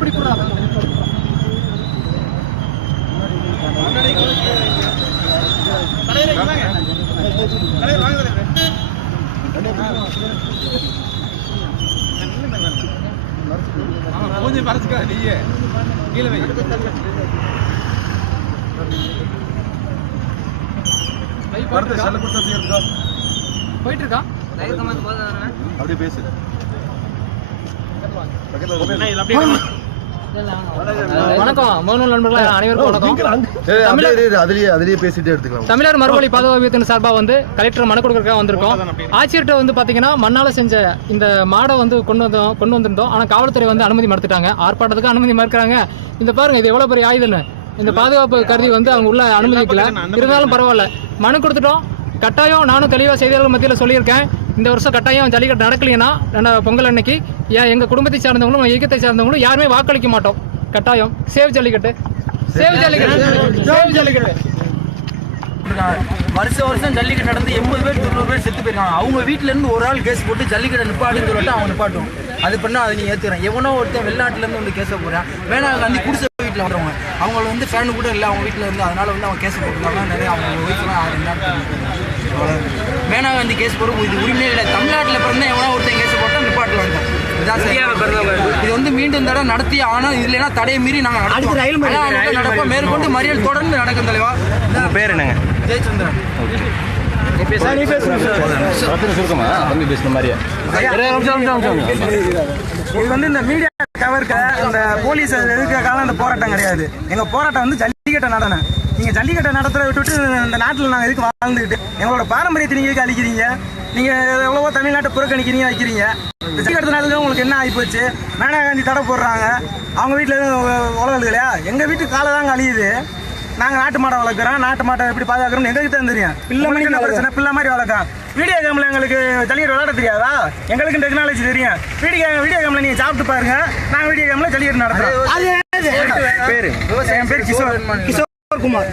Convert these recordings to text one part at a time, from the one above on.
அப்படி கூடாது மூஞ்சி மறைச்சுக்க நீயே. கீழே வை. போயிட்டு இருக்கா? போயிட்டு இருக்கா அப்படியே பேசு. வணக்கம். மோகன் நண்பர்களே அனைவருக்கும் வணக்கம். அதுலயே அதுலயே அதுலயே பேசிட்டே எடுத்துக்கலாம். தமிழர் மறுமொழி பாதுகாப்பியத்தின் சார்பாக வந்து கலெக்டர் மனு கொடுக்கறதுக்காக வந்திருக்கோம். ஆட்சியர்கிட்ட வந்து பாத்தீங்கன்னா மண்ணால செஞ்ச இந்த மாடை வந்து கொண்டு வந்தோம் கொண்டு வந்திருந்தோம். ஆனா காவல்துறை வந்து அனுமதி மறுத்துட்டாங்க. ஆர்ப்பாட்டத்துக்கு அனுமதி மறுக்கிறாங்க. இந்த பாருங்க இது எவ்வளவு பெரிய ஆயுதம்னு. இந்த பாதுகாப்பு கருதி வந்து அவங்க உள்ள அனுமதிக்கல இருந்தாலும் பரவாயில்ல. மனு கொடுத்துட்டோம். கட்டாயம் நானும் தெளிவாக செய்தியாளர்கள் மத்தியில் சொல்லியிருக்கேன். இந்த வருஷம் கட்டாயம் ஜல்லிக்கட்டு நடக்கலைன்னா பொங்கல் அன்னைக்கு எங்கள் குடும்பத்தை சார்ந்தவங்களும் இயக்கத்தை சார்ந்தவங்களும் யாருமே வாக்களிக்க மாட்டோம். கட்டாயம். Save Jallikattu. Save Jallikattu. Save Jallikattu. வருஷம் வருஷம் ஜல்லிக்கட்டு நடந்து எண்பது பேர் தொண்ணூறு பேர் செத்து போயிருக்காங்க. அவங்க வீட்ல இருந்து ஒரு ஆள் கேஸ் போட்டு ஜல்லிக்கட்டை நிப்பாட்டுன்னு சொல்லிட்டு அவங்க நிப்பாட்டும். அது பண்ணா அதை நீ ஏத்துக்கிறேன். எவனோ ஒருத்தன் வெளிநாட்டுல இருந்து வந்து கேஸ போறான் வேணா காந்தி குடிசை வீட்டில் வரவங்க அவங்க வந்து ஃபேன் கூட இல்லை அவங்க வீட்டில் இருந்து. அதனால வந்து அவங்க கேஸ் போட்டுருக்காங்க நிறைய அவங்க ஒய்ஃப்லாம் ஆறு வேணா காந்தி கேஸ் போடுறது இது உரிமையே இல்லை. தமிழ்நாட்டில் பிறந்த எவனோ இது வந்து மீண்டும் தடவை நடத்தி ஆனால் இதுல தடையை மீறி நாங்கள் நடத்துவோம் நடப்போம். மேற்கொண்டு மறியல் தொடர்ந்து நடக்கும் தலைவா. பேர் என்னங்க? ஜெயச்சந்திரன். சுருக்கமா? தம்பி பேசுன மாதிரியே. இது வந்து இந்த மீடியா கவர்க்க இந்த போலீஸ் எதுக்காக அந்த போராட்டம் கிடையாது. எங்க போராட்டம் வந்து ஜல்லிக்கட்டை நடனம். நீங்க ஜல்லிக்கட்டை நடத்துற விட்டுட்டு இந்த நாட்டில் நாங்கள் எதுக்கு வாழ்ந்துக்கிட்டு எங்களோட பாரம்பரியத்தை நீங்க எதுக்கு அழிக்கிறீங்க? நீங்க எவ்வளவோ தமிழ்நாட்டை புறக்கணிக்கிறீங்க வைக்கிறீங்க. ஜல்லிக்கட்டுனால உங்களுக்கு என்ன ஆகி போச்சு மேனகா காந்தி தடை போடுறாங்க. அவங்க வீட்டில் எதுவும் உலகம் இல்லையா? எங்க வீட்டு காலை தாங்க அழியுது. நாங்க நாட்டு மாடை வளர்க்குறோம். நாட்டு மாட்டை எப்படி பாதுகாக்கிறோம் எங்களுக்கு தான் தெரியும். பிள்ளை மணி என்ன பிரச்சனை? பிள்ளை மாதிரி வளர்க்கலாம் வீடியோ கேம்ல எங்களுக்கு ஜல்லிக்கட்டு விளையாட தெரியாதா? எங்களுக்கு டெக்னாலஜி தெரியும். வீடியோ வீடியோ கேம்ல நீங்க சாப்பிட்டு பாருங்க. நாங்க வீடியோ கேம்ல ஜல்லிக்கட்டு நடத்துறோம். பேரு என் பேர் கிஷோர் கிஷோர் குமார்.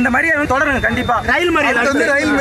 இந்த மாதிரி தொடருங்க கண்டிப்பா. ரயில் மாதிரி ரயில்